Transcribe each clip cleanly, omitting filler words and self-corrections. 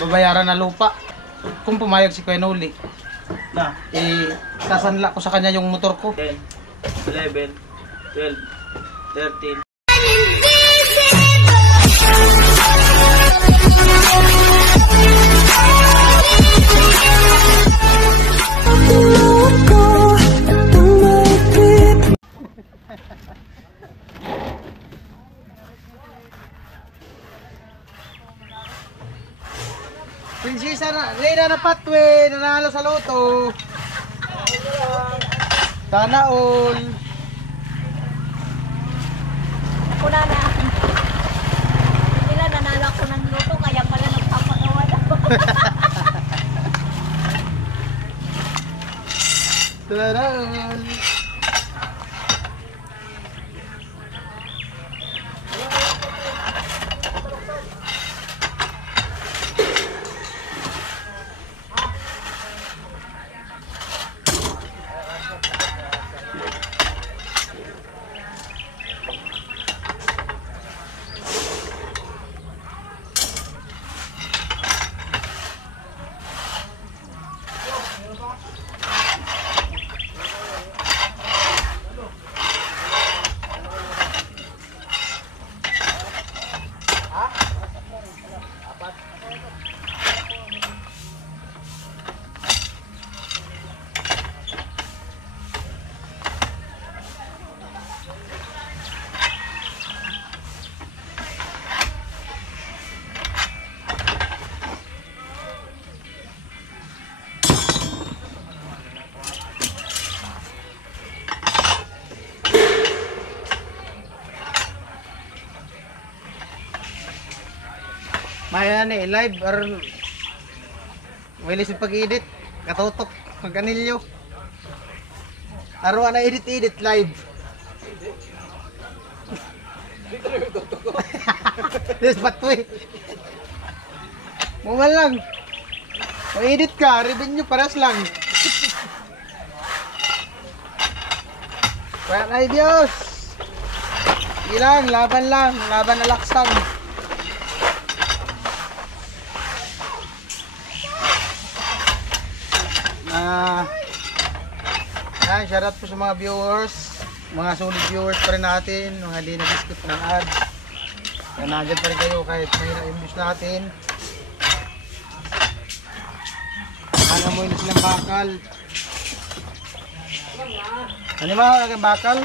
babayaran na lupa. Kung pumayag si Kuya Noli na sasanla ko sa kanya yung motor ko. 10, 11, 12, 13. Prinsesa na, Reyna na Patwe, nanalo sa loto. Sana all. Ako na. Nila nanalo ako ng loto, kaya pala nagpapagawa ako. Sana all. Maya ni live or wilis yung pag-edit katutok magkanilyo araw na edit live. Yes Patwe mumal lang mag-edit ka revenue paras lang. Kaya na Diyos ilang laban na laksang. Shoutout po sa mga viewers, mga solid viewers pa rin natin, mga hindi nag-skip ng ads. Yan, nandiyan pa rin kayo kahit mahina yung views natin. Sana mo yun silang bakal. Ano ba ang bakal?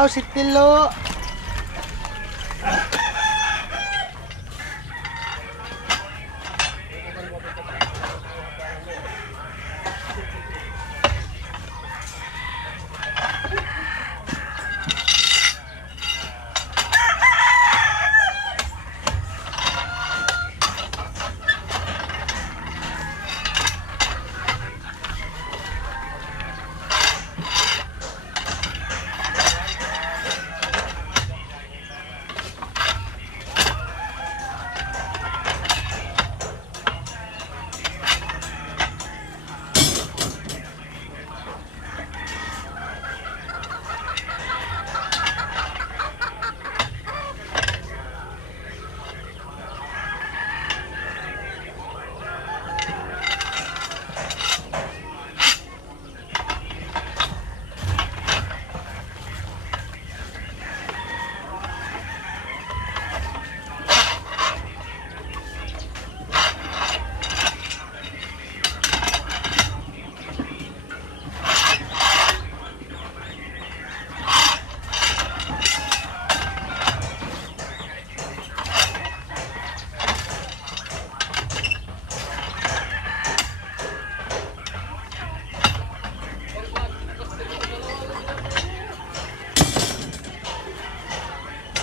Wow, si Tilo.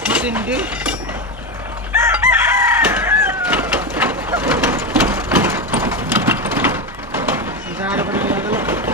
Matindi. Sisara pa rin ginagalaw.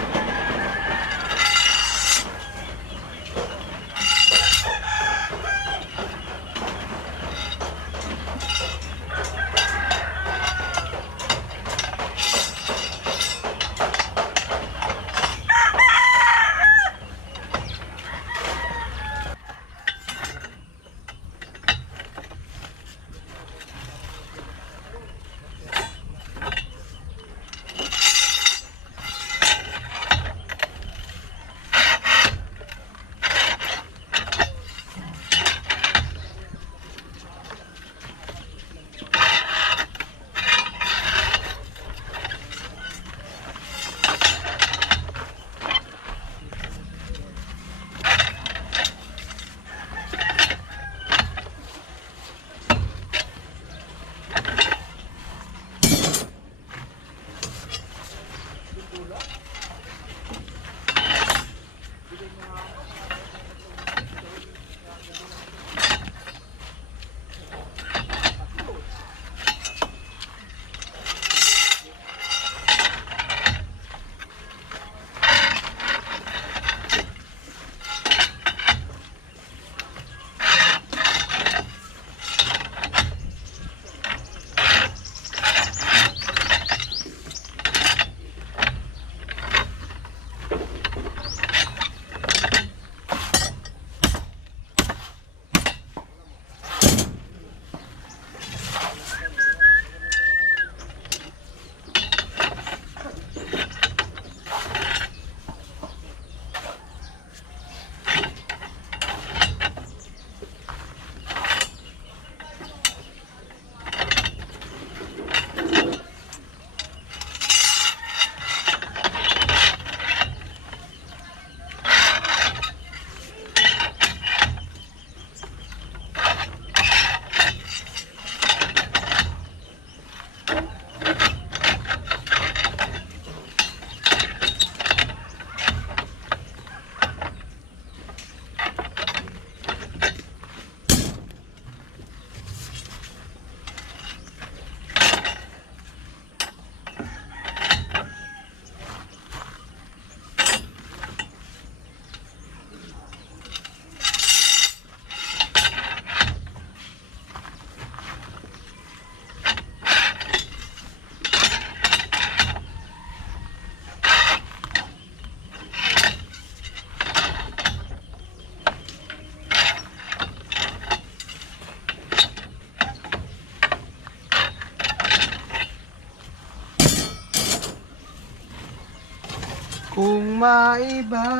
Kung maibabalik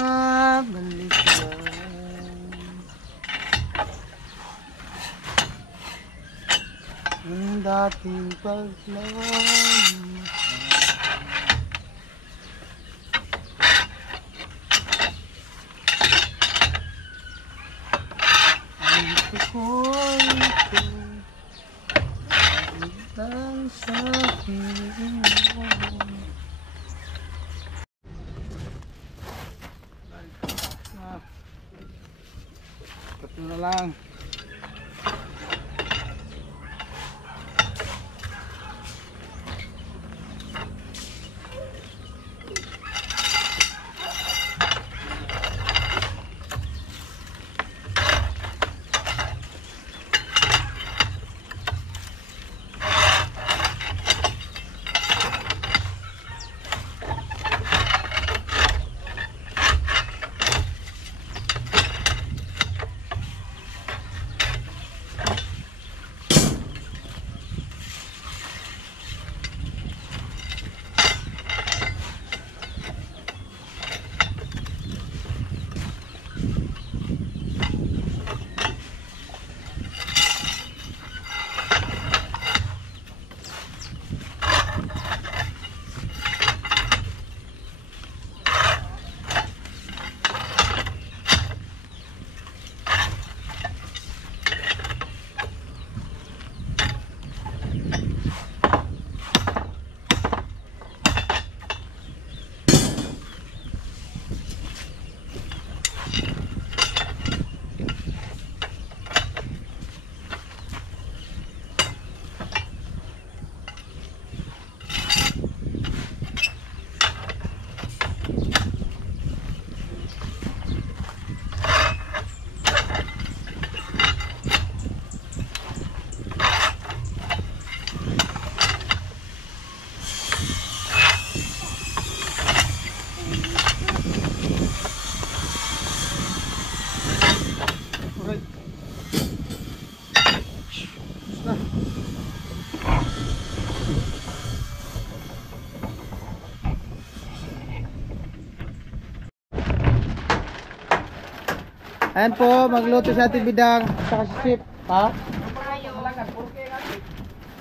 yan ang dating paglalaan. Dito ko'y lang sa piling mo. Tatlo na lang. Ayan po, magluto si Ate Bidang saka si Chip. Ha?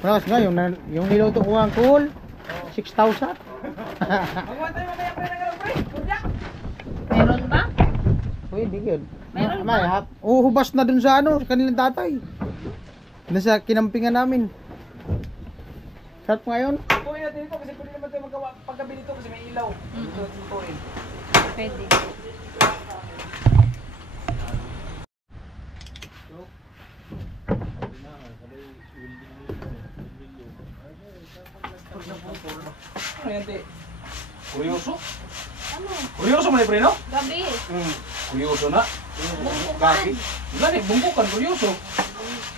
Malakas nga, yung niluto ko ang cool 6,000. Meron ba? Pwede yun. Meron May, uhubas na dun sa ano, sa kanilang tatay. Nasa kinampingan namin. Sarap ngayon. Kuya natin ito kasi pwede naman tayo magawa paggabi nito kasi may ilaw. Lutuin. Pwede. Ayan, te. Kuryoso? Ano? Kuryoso mo na yung preno? Gabi. Kuryoso na. Bungkukan. Gani, bungkukan, kuryoso.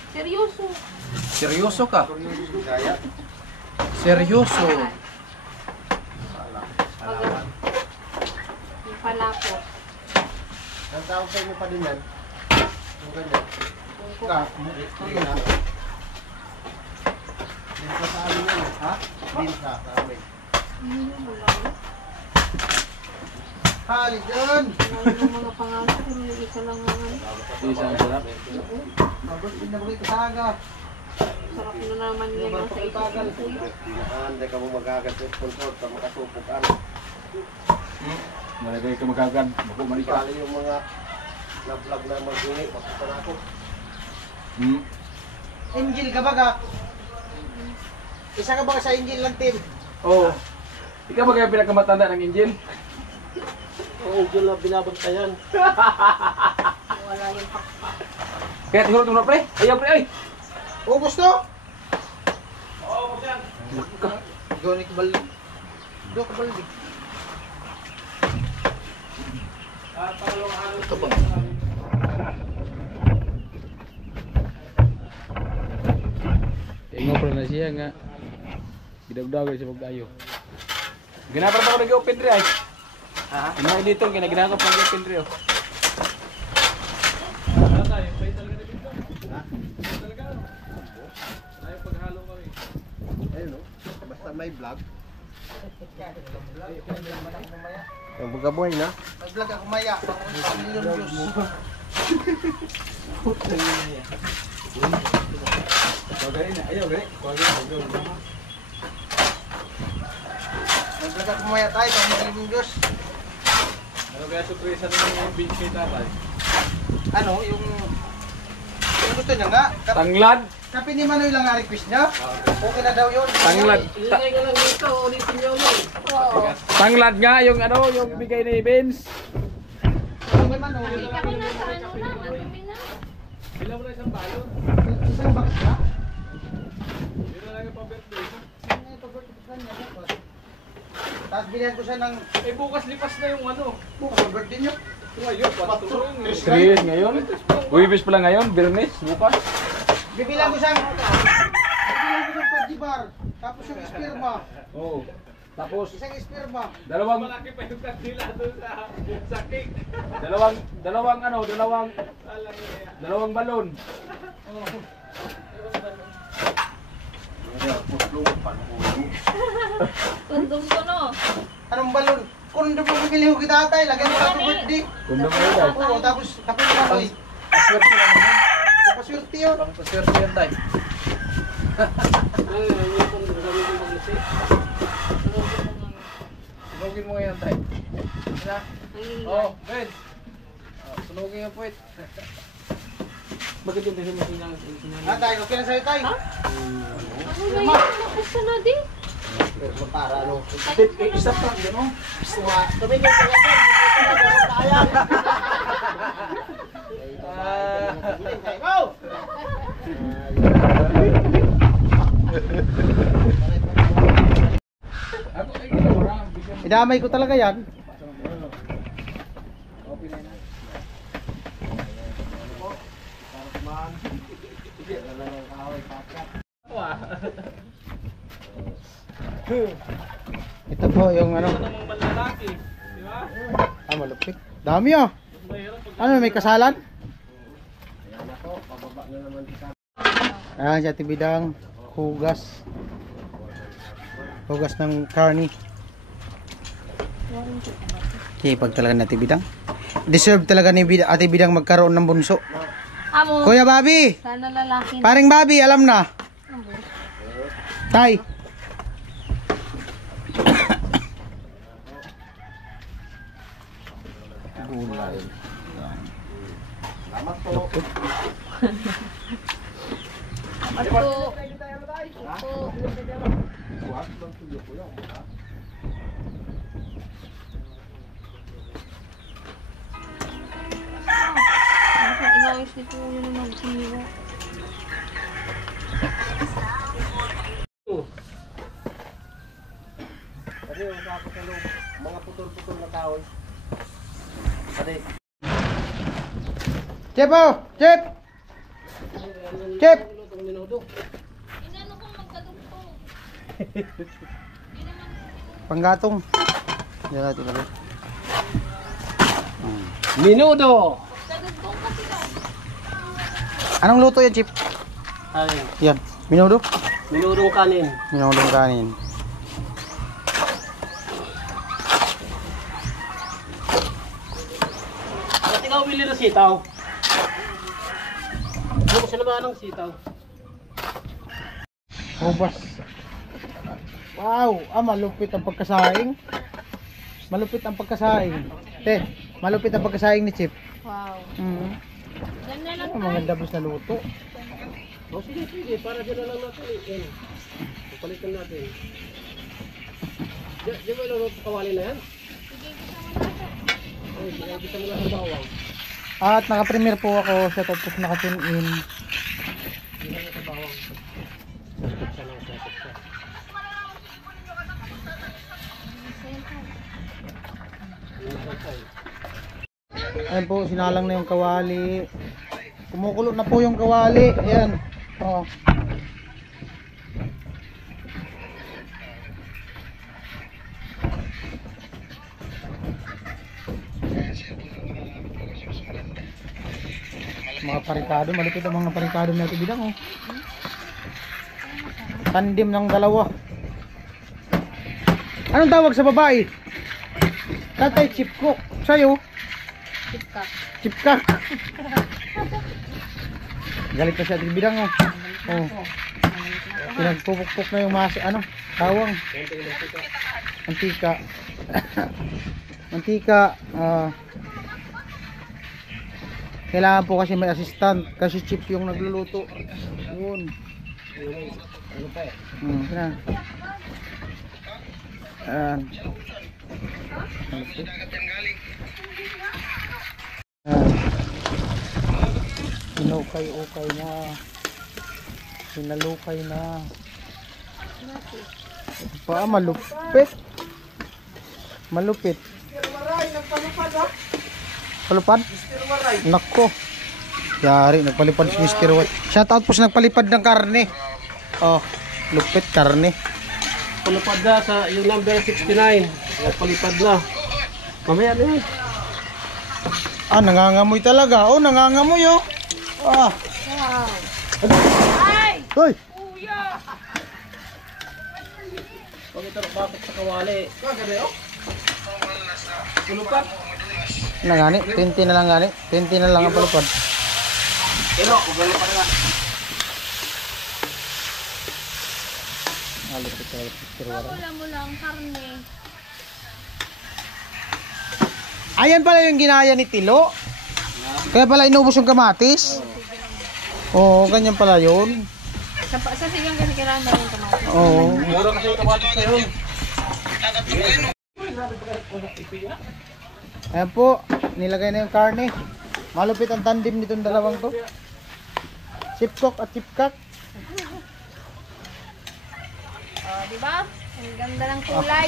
Seryoso. Seryoso ka? Seryoso. Yung palapot. Ang tawag sa inyo pa din yan. Yung ganyan. Bungkukan. Dinsa sa amin yan. Ha? Dinsa sa amin. Hindi mo lang. Hali dyan! Wala yung mga pangalan. Pero yung isa lang ang ano. Isang sarap. Mabot din na bagay kasaga. Sarap na naman yan ang sa isang kuya. Hindi ka mo magagat sa sponsor sa makasupukan. Malagay ka magagad. Bako manika. Kali yung mga na-vlog na mag-uni. Pakutan ako. Angel ka ba ka? Isa ka ba sa Angel lang team? Oo. Ikaw ba kaya pinakamatanda ng engine? Oo, Angel na binabantayan. Wala yung pakpak. Kaya tingnan mo pre. Ayaw pre ay. Oo, gusto? Oo, gusto yan. Gonik Baldi. Dok Baldi. Ito ba? Tingnan pa na siya nga. Bidaw-daw siya mag-ayo. Ginapar pa ko nag-open tre ay. Ha? Ina dito ginaginako pa nag-open tre oh. Ayun o. Basta may vlog. Yung bugaboy na. May vlog ako maya. Pang million views. Ayaw gani. May vlog ako maya tayo. Pang million views. Ano kaya surpresa ng bench kay tatay? Ano, yung gusto niya nga. Tanglad. Kape ni Manoy lang ang request niya. Okay na daw yun. Tanglad. Ilagay ko lang dito, ulitin niyo ulit. Oo. Tanglad nga yung ano, yung bigay ni Vince. Kay Manoy. Ako na sa ano na, madumi na. Bilang mo na isang balon. Isang box na. Biro lang yung pa-birthday. Tapos bilhan ko siya ng Eh bukas lipas na yung ano. bukas birthday niyo. Ngayon, patulong. Chris ngayon. Uwibis pala ngayon, Birnes, bukas. Bibilang ko siyang padibar. Tapos yung esperma. Oo. Tapos, Isang esperma. dalawang malaki pa yung kandila doon sa cake. Dalawang balon. Kundong ko no. Anong balon? Kundom mo bibili ko kita tatay. Lagyan mo happy birthday. Kundong mo yun, guys. Oo, tapos kapit na ko. Paswerte naman yun. Paswerte yun. Paswerte yan, tay. Ay, yung kung gagawin ko mag-isip. Sunugin mo ngayon, tay. Sina? Oo, Ben. Sunugin nga po eh. Bakit yung kasi masinang Ah, tay, okay na sa'yo tay. Ano ba yun? Nakusta na di. Para ano. Isa pa, gano'n. Tumigil ka nga tay. Sayang. Go! Idamay ko talaga yan. Ito po yung ano. malalaki, di ba? Ah, malupit. Dami ah. Ano, may kasalan? Ayan, si Ate Bidang. Hugas. Hugas ng carne. Okay, pag talaga na Ate Bidang. Deserve talaga ni Ate Bidang magkaroon ng bunso. Amo. Kuya Bobby! Sana lalaki na. Paring Bobby, alam na. Tay. Gulay. Salamat po. Ako. Inayos nito yun ang nagsinira. Kasi yung sako sa loob, mga putol-putol na kahoy. Pati, Chip oh! Chip! Chip! itong minuto. Inano kong magkadugpo. Panggatong. Yan natin lagay. Minuto! Kadugtong kasi ka. Anong luto yan, Chip? Ay, Yan. Minudo? minutong kanin. Minulong kanin. Ba't ikaw bili ng sitaw? Ano ko sila ba ng sitaw? Hubas. Wow! Ah, malupit ang pagkasaing. Malupit ang pagkasaing. Te, malupit ang pagkasaing ni Chip. Wow. Ganda lang Ang mga dabos na luto. O sige, sige, para dyan na lang natin. Yan. Palitan natin. Di ba iluluto kawali na yan? Ay, gisa mo lang sa bawang. At naka-premiere po ako sa tapos naka-tune in. Gisa mo sa bawang. Sa lang, sa. Ayan po, sinalang na yung kawali. Kumukulo na po yung kawali. Ayan. Oh. Mga parikado, malupit ang mga parikado natin bidang oh. Tandem ng dalawa. Anong tawag sa babae? Tatay chip cook. Sa'yo? Chipkak. Chipkak. Galit na siya ating bidang oh. Oh. Pinagpupukpuk na yung ano, tawang. Mantika. Mantika. Kailangan po kasi may assistant kasi chip yung nagluluto. Yun. Ano pa eh? Yan. Ayan. Inukay-ukay na. Sinalukay na. Ito pa, malupit. Malupit. Palupad? Nako. Yari, nagpalipad si Mr. White. Shout out po sa nagpalipad ng karne. Oh, lupit karne. Palipad na sa yung number 69. Palipad na. Mamaya na yun. Ah, nangangamoy talaga. Oh, nangangamoy oh. Ah. Ay! Hoy. Huwag ito bakit sa kawali. Palipad. Nangani, 20 na lang gani. 20 na lang ang palupad. Pero, ugalo pa na. Alupit talaga si Mr. White. Wala mo lang karne. Ayan pala yung ginaya ni Tilo. Kaya pala inubos yung kamatis. Oo, ganyan pala yun. Sa sigang kasi kailangan na yung kamatis. Oo. Mura kasi yung kamatis na yun. Ayan po, nilagay na yung karne. Malupit ang tandem nitong dalawang to. Chipcock at chipcock. Oh, di ba? Ang ganda ng kulay.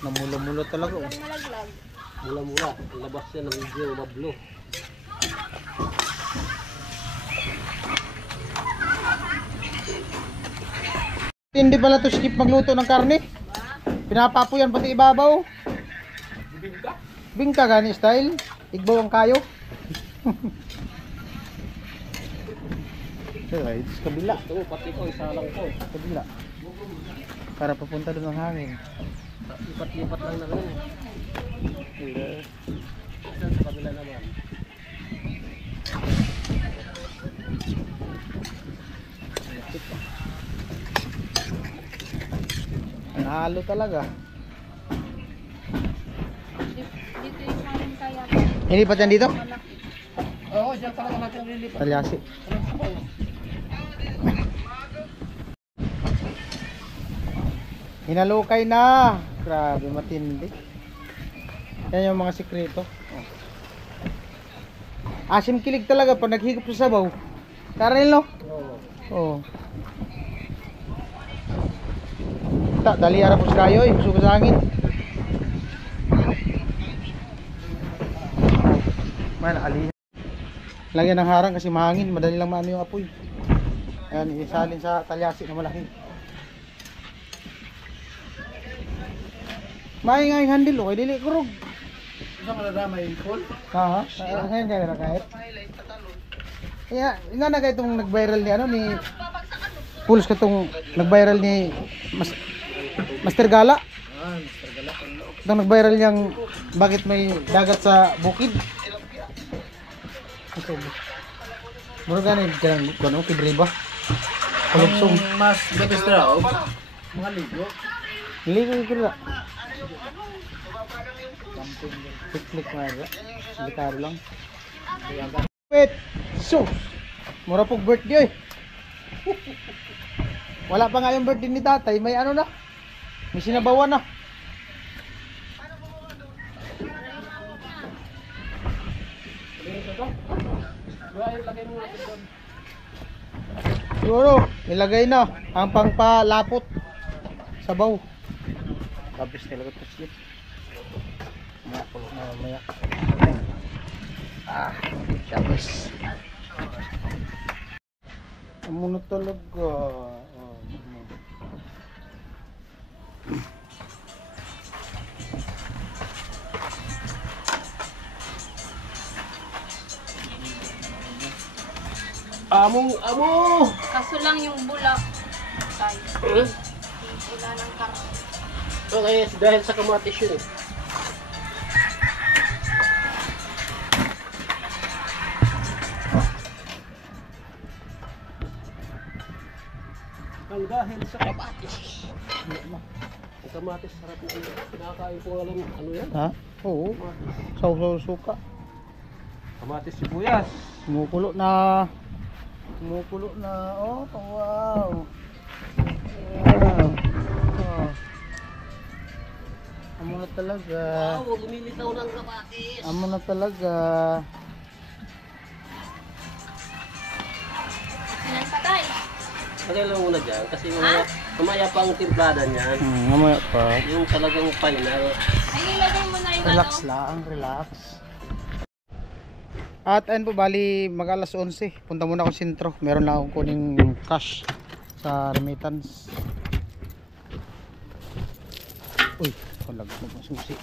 Namula-mula talaga. Oh. Ang malaglag. Mula-mula. Labas yan ng video, mablo. Hindi pala to skip magluto ng karne. Pinapapo yan pati ibabaw. Bingka gani style. Igbaw ang kayo. Right, sa kabila. Ito, pati ko, isa lang ko. Sa kabila. Para papunta doon ang hangin. Lipat-lipat lang na rin. Sa kabila naman. Ang halo talaga. Dito yung kanin kaya. Hindi pa dyan dito? Oo, siya talaga natin lilipat. Talyasi. Hinalukay na. Grabe, matindi. Yan yung mga sikreto. Oh. Asim kilig talaga pag naghigop sa sabaw. Karel no? Oo. Oh. Dali arap sa kayo, gusto sa hangin. Man, ali. Lagyan ng harang kasi mahangin, madali lang maano yung apoy. Ayan, isalin sa talyasi na malaki. Maingay handle, okay, dili kurog. Isa maladama yung full? Ha? Ngayon kaya na kahit. Kaya, nga na kayo itong nag-viral ni ano ni Pulse ka itong nag-viral ni Master Gala. Master Gala. Itong nag-viral niyang bakit may dagat sa bukid. Muro gani kanang kuno kibriba. Kulubsong. Mas best raw. Mga ligo. Ligo kira. Klik na ra. Likaro lang. Wait. So. Mura pog birthday. Wala pa nga yung birthday ni tatay, may ano na. May sinabawan na. Siguro, nilagay na ang pangpalapot sabaw. Tapos talaga to siya. Maya. Ah, tapos. Muna talaga. Amo! Kaso lang yung bula. Tayo. Yung bula ng karne. Okay, dahil sa kamatis yun eh. Ang dahil sa kamatis. Ang kamatis sarap na ano. Pinakain ko alam ano yan. Ha? Oo. Sausaw suka. Kamatis sibuyas. Kumukulo na. Kumukulo na. Oh, wow. Wow. Oh. Amo na talaga. Wow, lumilitaw ng kamatis. Amo na talaga. Sinan pa tayo. Lagay lang muna dyan kasi mamaya pa ang timplada niyan. Mamaya pa. Yung talagang final. Ay, nilagay mo na yung Relax lang, relax. At ayun po, bali mag alas 11. Punta muna ako sentro. Meron na akong kuning cash sa remittance. Uy, palag mo pa susi.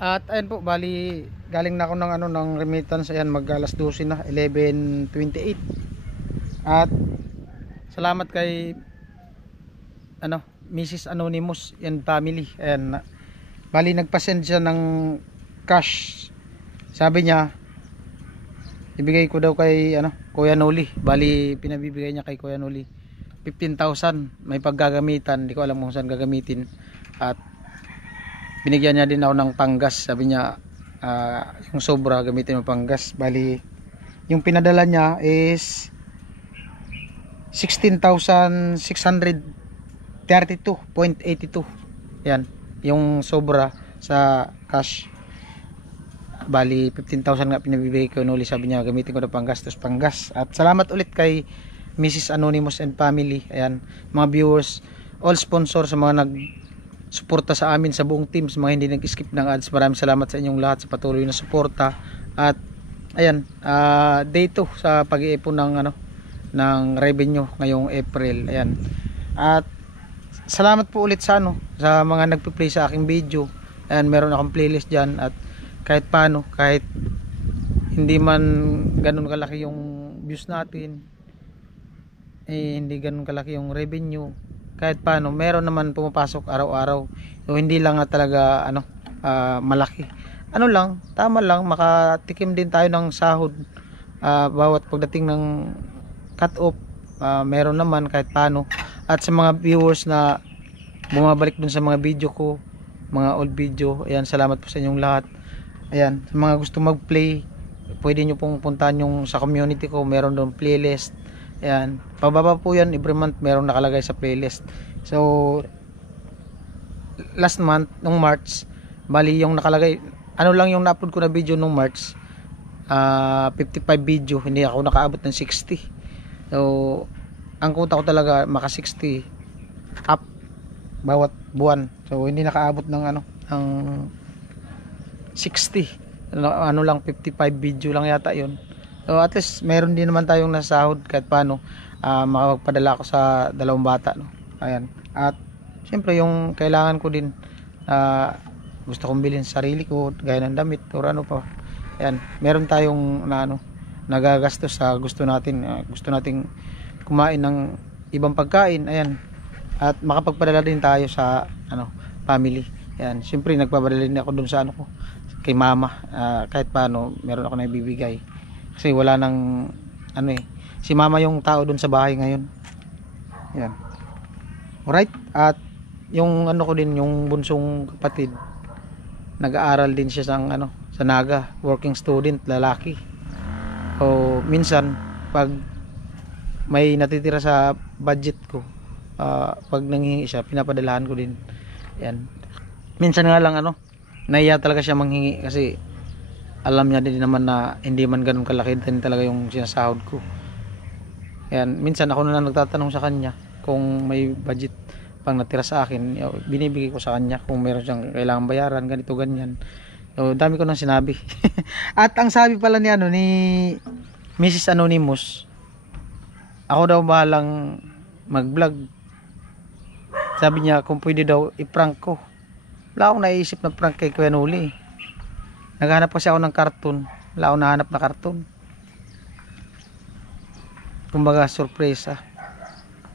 At ayun po, bali galing na ako ng ng remittance. Ayan, mag alas 12 na, 11:28. At salamat kay Mrs. Anonymous and family. Ayan, bali nagpa-send siya ng cash. Sabi niya ibigay ko daw kay Kuya Noli. Bali pinabibigay niya kay Kuya Noli 15,000. May paggagamitan, hindi ko alam kung saan gagamitin. At binigyan niya din ako ng panggas. Sabi niya yung sobra gamitin mo panggas. Bali yung pinadala niya is 16,632.82. Yan, yung sobra sa cash. Bali 15,000 nga pinabibigay ko nuli. Sabi niya gamitin ko na panggastos panggas. At salamat ulit kay Mrs. Anonymous and family. Ayan, mga viewers, all sponsor, sa mga nag-suporta sa amin, sa buong team, sa mga hindi nag-skip ng ads. Maraming salamat sa inyong lahat sa patuloy na suporta. At ayan, day 2 sa pag-iipon ng revenue ngayong April. Ayan. At salamat po ulit sa sa mga nagpi-play sa aking video. Ayan, meron akong playlist diyan. At kahit paano, kahit hindi man ganun kalaki yung views natin, hindi ganun kalaki yung revenue, kahit paano meron naman pumapasok araw-araw. So hindi lang na talaga malaki. Lang, tama lang, makatikim din tayo ng sahod bawat pagdating ng cut off. Meron naman kahit paano. At sa mga viewers na bumabalik dun sa mga video ko, mga old video, ayan, salamat po sa inyong lahat. Ayan, sa mga gusto mag-play, pwede nyo pong puntahan yung sa community ko, meron doon playlist. Ayan, pababa po yan, every month merong nakalagay sa playlist. So last month, nung March, bali yung nakalagay, lang yung na-upload ko na video nung March, 55 video, hindi ako nakaabot ng 60. So ang kuta ko talaga maka 60 up bawat buwan. So hindi nakaabot ng ng 60. Lang 55 video lang yata 'yon. So at least meron din naman tayong nasahod kahit paano. Makapagpadala ako sa 2 bata, no. Ayan. At syempre yung kailangan ko din, gusto kong bilhin sa sarili ko, gaya ng damit or ano pa. Ayan, meron tayong nagagastos sa gusto natin. Gusto nating kumain ng ibang pagkain. Ayan. At makapagpadala din tayo sa family. Ayan, syempre nagpapadala din ako dun sa ko, kay mama. Kahit paano meron ako na ibibigay. Kasi wala nang si mama yung tao dun sa bahay ngayon. Ayan. Alright. At yung ko din, yung bunsong kapatid, nag-aaral din siya sa Naga, working student, lalaki. O minsan pag may natitira sa budget ko, pag nanghingi siya, pinapadalahan ko din. Ayan. Minsan nga lang nahiya talaga siya manghingi kasi alam niya din naman na hindi man ganun kalaki din talaga yung sinasahod ko. Ayan, minsan ako na lang nagtatanong sa kanya kung may budget pang natira sa akin, binibigay ko sa kanya kung meron siyang kailangan bayaran, ganito ganyan. So dami ko nang sinabi. At ang sabi pala ni ni Mrs. Anonymous, ako daw bahalang mag-vlog. Sabi niya kung pwede daw i-prank ko. Wala akong naisip na prank kay Kuya Noli. Naghanap kasi ako ng karton, wala akong nahanap na karton. Kumbaga sorpresa.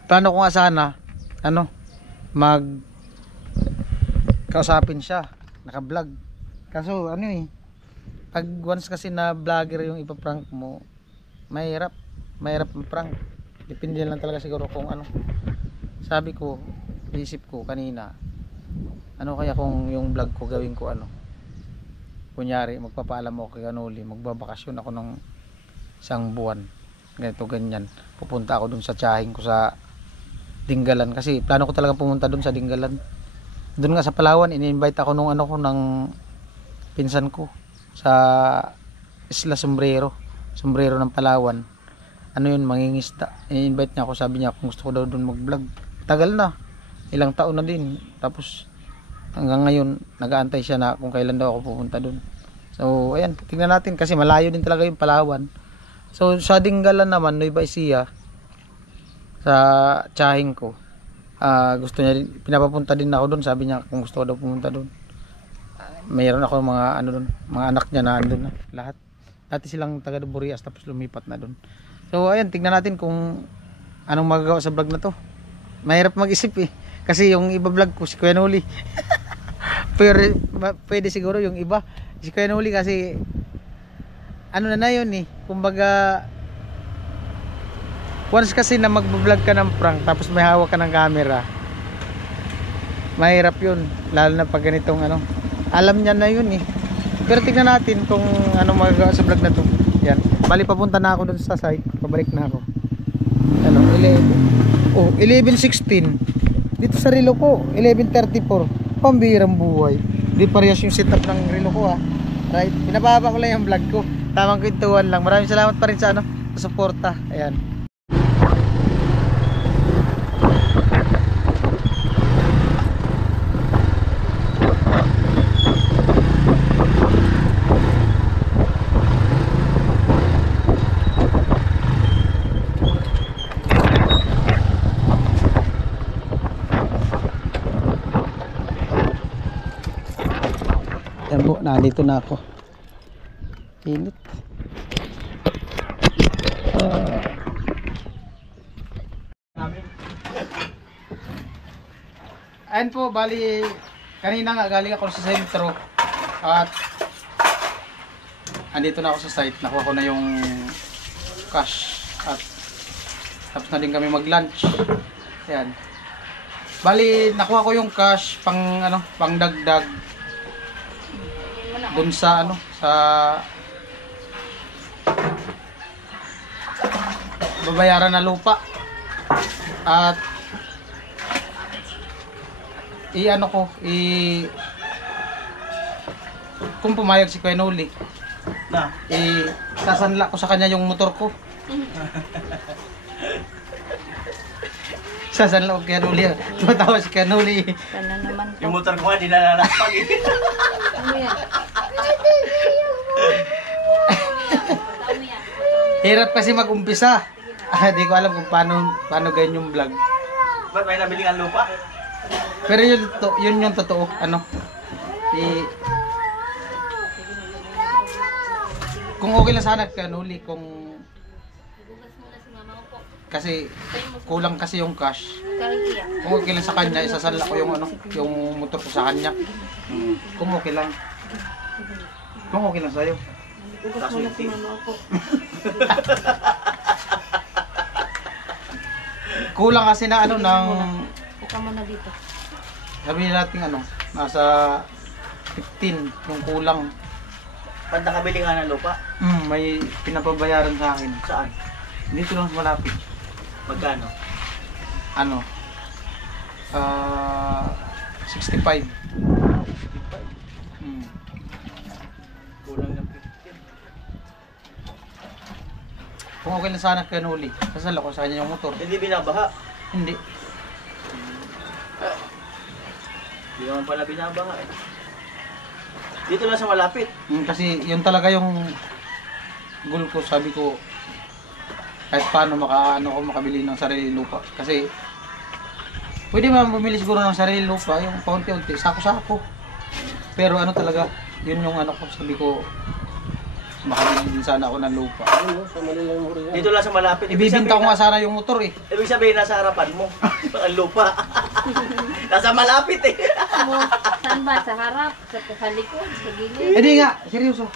Plano ko nga sana mag kausapin siya, naka-vlog. Kaso pag once kasi na vlogger yung ipaprank mo, mahirap mag-prank. Depende lang talaga siguro kung Sabi ko, isip ko kanina, Ano kaya kung yung vlog ko gawin ko ano, kunyari magpapaalam ako kay Kanuli, magbabakasyon ako ng isang buwan, ganito ganyan, pupunta ako dun sa tiyahing ko sa Dingalan, kasi plano ko talaga pumunta dun sa Dingalan. Dun nga sa Palawan, ini-invite ako nung ano ko, ng pinsan ko sa Isla Sombrero ng Palawan. Ano yun, mangingisda. I-invite niya ako, sabi niya kung gusto ko daw dun mag-vlog. Tagal na, ilang taon na din. Tapos hanggang ngayon nag-aantay siya na kung kailan daw ako pupunta dun. So ayan, tingnan natin kasi malayo din talaga yung Palawan. So sa Dingalan naman, Nueva Ecija, sa tiyahing ko, gusto niya din, pinapapunta din ako dun. Sabi niya kung gusto ko daw pumunta dun. Mayroon ako mga ano dun, mga anak niya na andun na lahat. Dati silang taga Burias tapos lumipat na dun. So ayan, tingnan natin kung anong magagawa sa vlog na to. Mahirap mag-isip eh, kasi yung iba vlog ko si Kuya Noli. Pero pwede siguro yung iba si Kuya Noli, kasi ano na yun eh, kumbaga once kasi na mag-vlog ka ng prank tapos may hawak ka ng camera, mahirap yun, lalo na pag ganitong ano, alam niya na yun eh. Pero tignan natin kung ano magagawa sa vlog na to. Yan, bali papunta na ako dun sa site, pabalik na ako. Ano, 11:16 dito sa relo ko, 11:34. Pambihirang buhay, di parehas yung setup ng relo ko ha. Right, pinababa ko lang yung vlog ko, tamang kwentuhan lang. Maraming salamat pa rin sa ano, sa suporta. Ayan. Yan po, nandito na ako. Init. Ayan po, bali kanina nga galing ako sa sentro at andito na ako sa site. Nakuha ko na yung cash at tapos na din kami mag lunch. Ayan, bali nakuha ko yung cash pang ano, pang dagdag dun sa ano, sa babayaran na lupa. At i-ano ko, kung pumayag si Kuya Noli na sasanla ko sa kanya yung motor ko. Sasanla ko Kuya Noli. Tumatawa si Kuya Noli. Sana naman po. Yung motor ko nga di nalalapag eh. Ano yan? Hirap kasi mag-umpisa. Di ko alam kung paano ganyan yung vlog. Ba't may nabiling ang lupa? Pero yun yung totoo, ano. Kung okay lang sana Kuya Noli, kung kasi kulang kasi yung cash. Kung okay lang sa kanya, isasanla ko yung ano, yung motor ko sa kanya. Kung okay lang. Kung okay lang sa'yo. Kulang kasi na ano ng Buka mo na dito. sabihin natin ano, nasa 15 yung kulang. Ba't nakabili nga ng lupa? May pinapabayaran sa akin. Saan? Dito lang sa malapit. Magkano? Ano? 65. Kulang ng 15. Kung okay lang sana Kuya Noli, sasala ko sa kanya yung motor. Hindi binabaha. Hindi. Hindi naman pala binabaha eh. Dito lang sa malapit. Kasi yun talaga yung goal ko, sabi ko kahit paano makabili ng sarili lupa. Kasi pwede man bumili siguro ng sarili lupa, yung paunti-unti, sako-sako. Pero ano talaga, yun yung ano ko, sabi ko makabili din sana ako ng lupa. Dito lang sa malapit. Ibibinta ko nga sana yung motor eh. Ibig sabihin nasa harapan mo. Ang lupa. Nasa malapit eh. Saan ba? Sa harap? Sa likod? Sa gilid? Hindi nga, seryoso.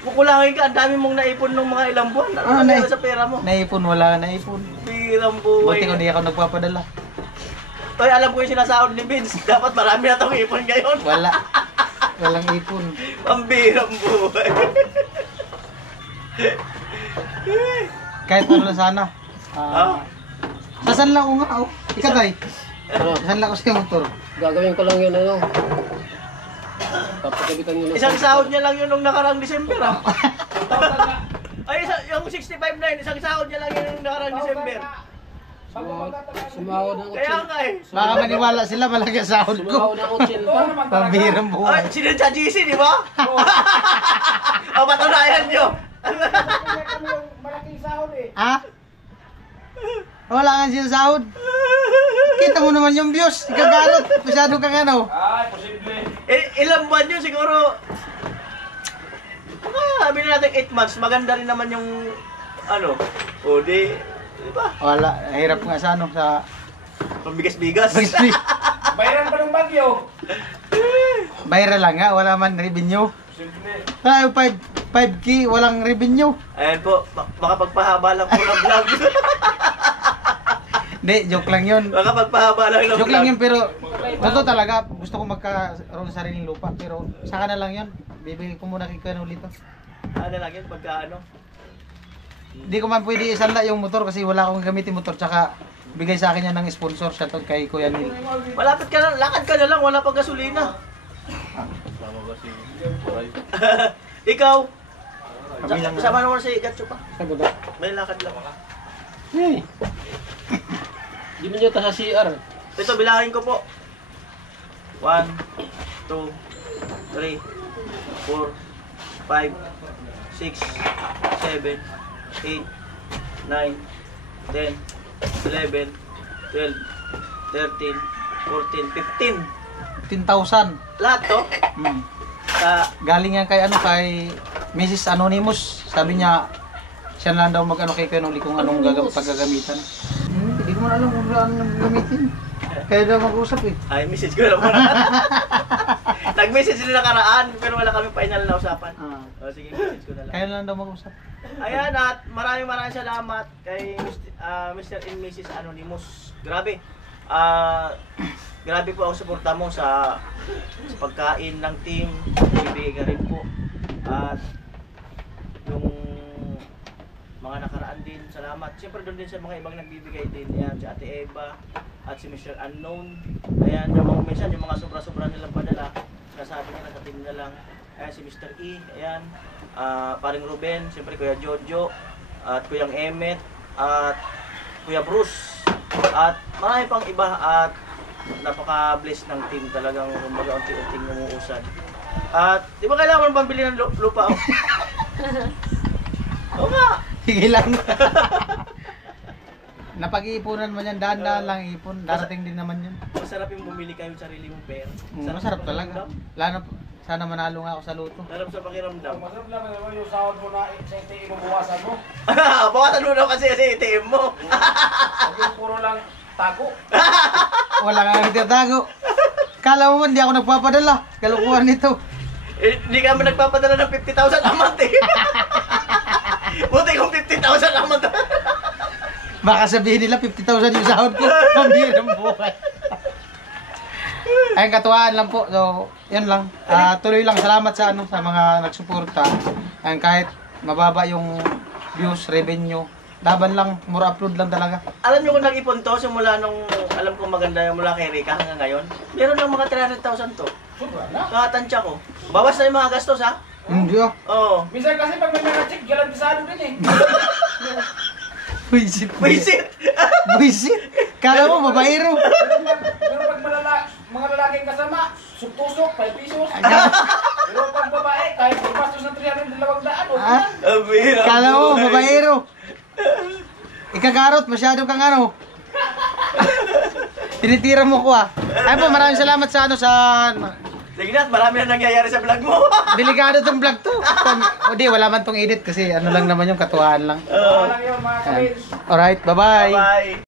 Kukulangin ka, ang dami mong naipon ng mga ilang buwan. Ano na sa pera mo? Naipon, wala naipon. Pirang buhay. Buti ko hindi ako nagpapadala. Oy, alam ko yung sinasahod ni Vince. Dapat marami na itong ipon ngayon. Walang ipon. Pambirang buhay. Kahit ano na sana. Ah. Sasan lang ko nga, oh. Ikatay. Sasan lang ko sa motor. Gagawin ko lang yun ano. Papagabitan yun. Isang sahod niya lang yun nung nakarang December ah. Ay, yung 65 na yun, isang sahod niya lang yun nung nakarang December. Sumahod ng Kaya nga eh. Baka maniwala sila, malaki ang sahod ko. Sumahod ng 80. Pambirang Ay, buhay. sino sa GC, di ba? O, patunayan nyo. Ha? Wala nga siya sahod. Kita mo naman yung views. Ikagarot. Masyado kang ano. Ilang buwan yun siguro. Sabi na natin 8 months, maganda rin naman yung ano. O di ba? Wala. Hirap nga sa ano. Sa... Pambigas-bigas. Bayaran pa ng bagyo. Viral lang nga. Wala man revenue. Tayo 5K. Walang revenue. Ayan po, makapagpahaba lang po ng vlog. Hindi. Joke lang yun. Makapagpahaba lang ng Joke lang vlog. yun pero totoo talaga gusto ko magkaroon sa sariling lupa pero saka na lang yun. Bibigay ko muna kay Kuya Noli to. Ano lang yun, pagka ano. Hindi ko man pwede isanda yung motor kasi wala akong gamitin motor tsaka bigay sa akin yan ng sponsor siya to kay Kuya Noli. Malapit ka na, lakad ka na lang, wala pang gasolina. Ikaw, Kami lang sama naman si Gatcho pa. Sabi ba? May lakad lang. Hey. Di mo nyo ta sa CR. Ito, bilangin ko po. 1, 2, 3, 4, 5, 6, 7, 8, 9, 10, 11, 12, 13, 14, 15. 15,000. Lahat to? Hmm. Sa Galing yan kay ano kay Mrs. Anonymous. Sabi niya siya na lang daw mag-ano kay Kuya Noli kung anong paggagamitan. Hindi ko man alam kung saan gamitin. Kaya daw mag-usap eh. ay, message ko lang muna. Nag-message din nakaraan, pero wala kami final na usapan. O, sige, message ko na lang. Kaya lang daw mag-usap. Ayan, at maraming salamat kay Mr. and Mrs. Anonymous. Grabe. Grabe po ang suporta mo sa pagkain ng team. Bibigay ka rin po. At yung mga nakaraan din, salamat. Siyempre doon din sa mga ibang nagbibigay din. Ayan, si Ate Eva at si Mr. Unknown. Ayan, yung mga minsan, yung mga sobra-sobra nilang padala. Nasabi niya, nakating na lang. Ayan, si Mr. E. Ayan, paring Ruben. Siyempre, Kuya Jojo. At Kuyang Emmet. At Kuya Bruce. At marami pang iba. At napaka-bless ng team. Talagang mag-unti-unting umuusad. At di ba kailangan mo pambili ng lupa? Oo nga. Sige lang. Napag-iipunan mo yan, dahan-dahan lang ipon. Darating din naman yun. Masarap yung bumili kayo ng sarili mong pera. Masarap talaga. Lalo, sana manalo nga ako sa luto. Sarap sa pakiramdam. Masarap naman naman yung sahod mo na sa iti ibubuwasan mo. Bawasan mo daw kasi ATM mo. Yung puro lang tago. Wala nga nagtatago. Kala mo man, di ako nagpapadala. Kalukuhan nito. Hindi ka naman nagpapadala ng 50,000 a month eh. Buti kung 50,000 a month. Baka sabihin nila 50,000 yung sahod ko. Pambirang buhay. Ayun, katuwaan lang po. So, yun lang. Tuloy lang. Salamat sa ano sa mga nagsuporta. Ayun, kahit mababa yung views, revenue. Laban lang, more upload lang talaga. Alam niyo kung nag-ipon to, simula nung alam kong maganda yung mula kay Rika hanggang ngayon, meron lang mga 300,000 to. Nakatansya ko. Bawas na yung mga gastos ha. Hindi ah. Oo. Minsan kasi pag may mga chick, galantisado din eh. Buisit. Visit! Buisit. Kala mo, babaero. Pero pag mga lalaking kasama, tusok, 5 pesos. Pero pag babae, kahit pagpastos ng 300, 200, Ah, Abira. kala mo, babaero. Ikagarot, masyado kang ano. Tinitira mo ko ah. Ay po, maraming salamat sa ano sa... Sige na, marami na nangyayari sa vlog mo. Delikado tong vlog to. O di, wala man tong edit kasi ano lang naman yung katuwaan lang. Walang yun mga Ayan. kabins. Alright, bye-bye. Bye.